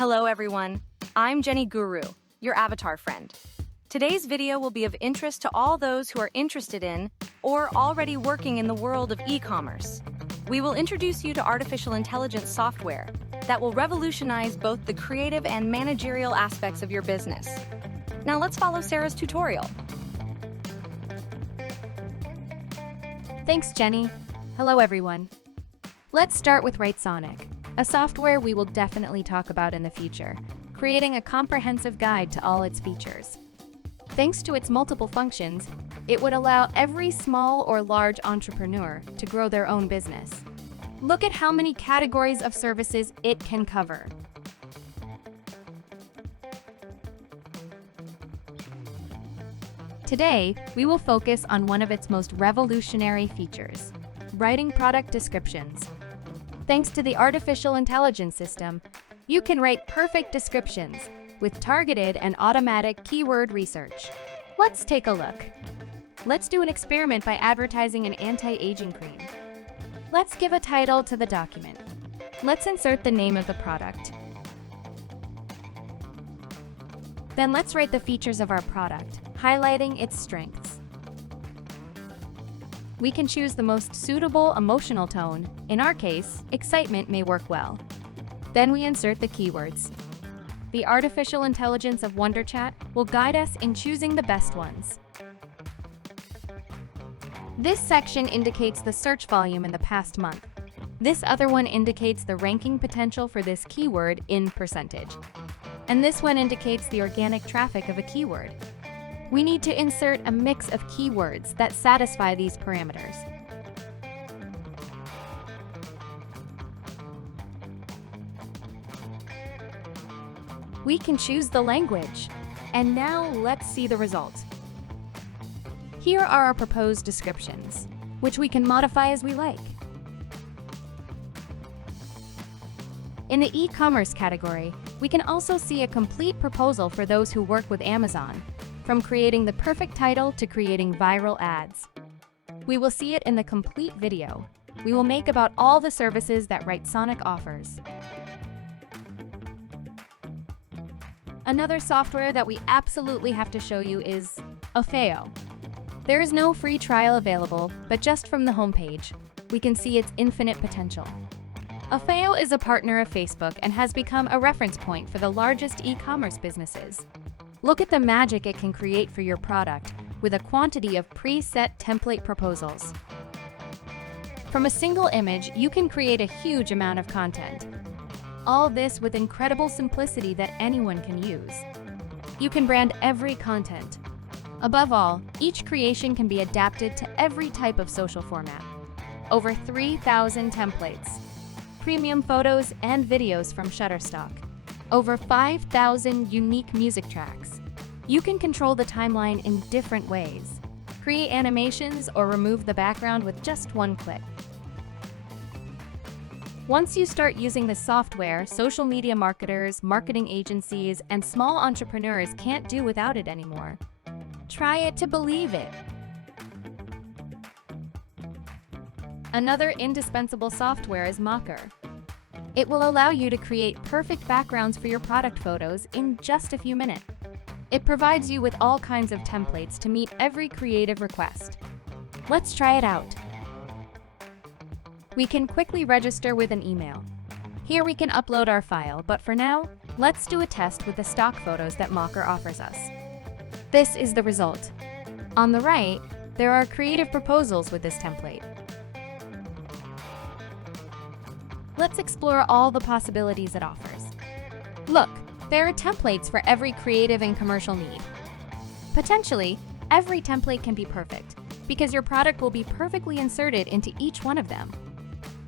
Hello everyone, I'm Jenny Guru, your avatar friend. Today's video will be of interest to all those who are interested in or already working in the world of e-commerce. We will introduce you to artificial intelligence software that will revolutionize both the creative and managerial aspects of your business. Now let's follow Sarah's tutorial. Thanks, Jenny. Hello, everyone. Let's start with Writesonic, a software we will definitely talk about in the future, creating a comprehensive guide to all its features. Thanks to its multiple functions, it would allow every small or large entrepreneur to grow their own business. Look at how many categories of services it can cover. Today, we will focus on one of its most revolutionary features, writing product descriptions. Thanks to the artificial intelligence system, you can write perfect descriptions with targeted and automatic keyword research. Let's take a look. Let's do an experiment by advertising an anti-aging cream. Let's give a title to the document. Let's insert the name of the product. Then let's write the features of our product, highlighting its strengths. We can choose the most suitable emotional tone. In our case, excitement may work well. Then we insert the keywords. The artificial intelligence of WonderChat will guide us in choosing the best ones. This section indicates the search volume in the past month. This other one indicates the ranking potential for this keyword in percentage. And this one indicates the organic traffic of a keyword. We need to insert a mix of keywords that satisfy these parameters. We can choose the language. And now let's see the result. Here are our proposed descriptions, which we can modify as we like. In the e-commerce category, we can also see a complete proposal for those who work with Amazon, from creating the perfect title to creating viral ads. We will see it in the complete video we will make about all the services that Writesonic offers. Another software that we absolutely have to show you is OFFEO. There is no free trial available, but just from the homepage, we can see its infinite potential. OFFEO is a partner of Facebook and has become a reference point for the largest e-commerce businesses. Look at the magic it can create for your product with a quantity of preset template proposals. From a single image, you can create a huge amount of content. All this with incredible simplicity that anyone can use. You can brand every content. Above all, each creation can be adapted to every type of social format. Over 3,000 templates, premium photos and videos from Shutterstock, over 5,000 unique music tracks. You can control the timeline in different ways. Create animations or remove the background with just one click. Once you start using the software, social media marketers, marketing agencies, and small entrepreneurs can't do without it anymore. Try it to believe it. Another indispensable software is MOKKER. It will allow you to create perfect backgrounds for your product photos in just a few minutes. It provides you with all kinds of templates to meet every creative request. Let's try it out. We can quickly register with an email. Here we can upload our file, but for now, let's do a test with the stock photos that MOKKER offers us. This is the result. On the right, there are creative proposals with this template. Let's explore all the possibilities it offers. Look, there are templates for every creative and commercial need. Potentially, every template can be perfect, because your product will be perfectly inserted into each one of them.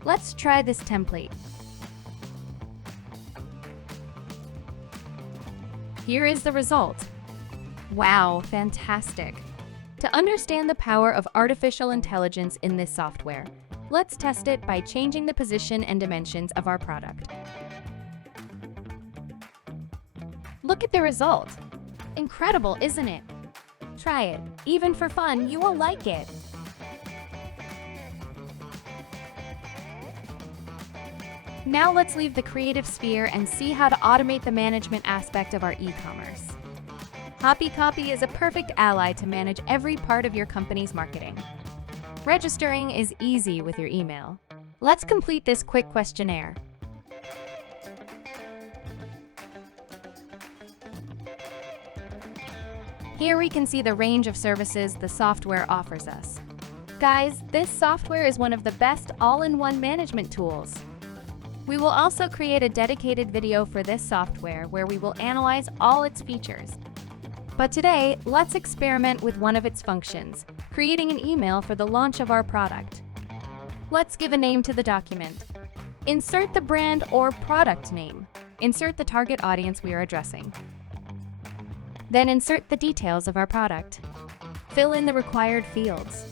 Let's try this template. Here is the result. Wow, fantastic. To understand the power of artificial intelligence in this software, let's test it by changing the position and dimensions of our product. Look at the result. Incredible, isn't it? Try it. Even for fun, you will like it. Now let's leave the creative sphere and see how to automate the management aspect of our e-commerce. HOPPY is a perfect ally to manage every part of your company's marketing. Registering is easy with your email. Let's complete this quick questionnaire. Here we can see the range of services the software offers us. Guys, this software is one of the best all-in-one management tools. We will also create a dedicated video for this software where we will analyze all its features. But today, let's experiment with one of its functions, creating an email for the launch of our product. Let's give a name to the document. Insert the brand or product name. Insert the target audience we are addressing. Then insert the details of our product. Fill in the required fields.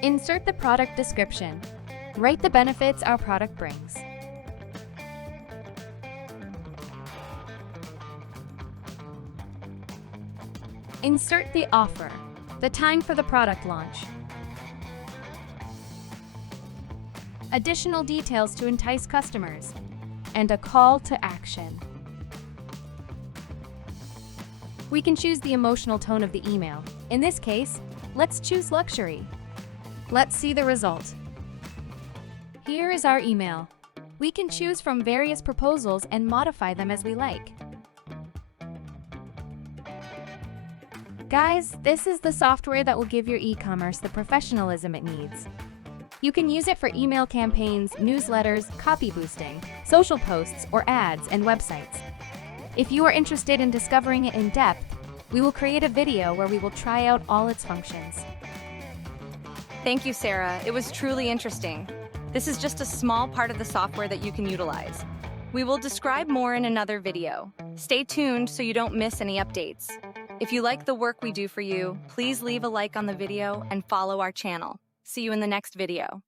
Insert the product description. Write the benefits our product brings. Insert the offer, the time for the product launch. Additional details to entice customers, and a call to action. We can choose the emotional tone of the email. In this case, let's choose luxury. Let's see the result. Here is our email. We can choose from various proposals and modify them as we like. Guys, this is the software that will give your e-commerce the professionalism it needs. You can use it for email campaigns, newsletters, copy boosting, social posts, or ads and websites. If you are interested in discovering it in depth, we will create a video where we will try out all its functions. Thank you, Sarah. It was truly interesting. This is just a small part of the software that you can utilize. We will describe more in another video. Stay tuned so you don't miss any updates. If you like the work we do for you, please leave a like on the video and follow our channel. See you in the next video.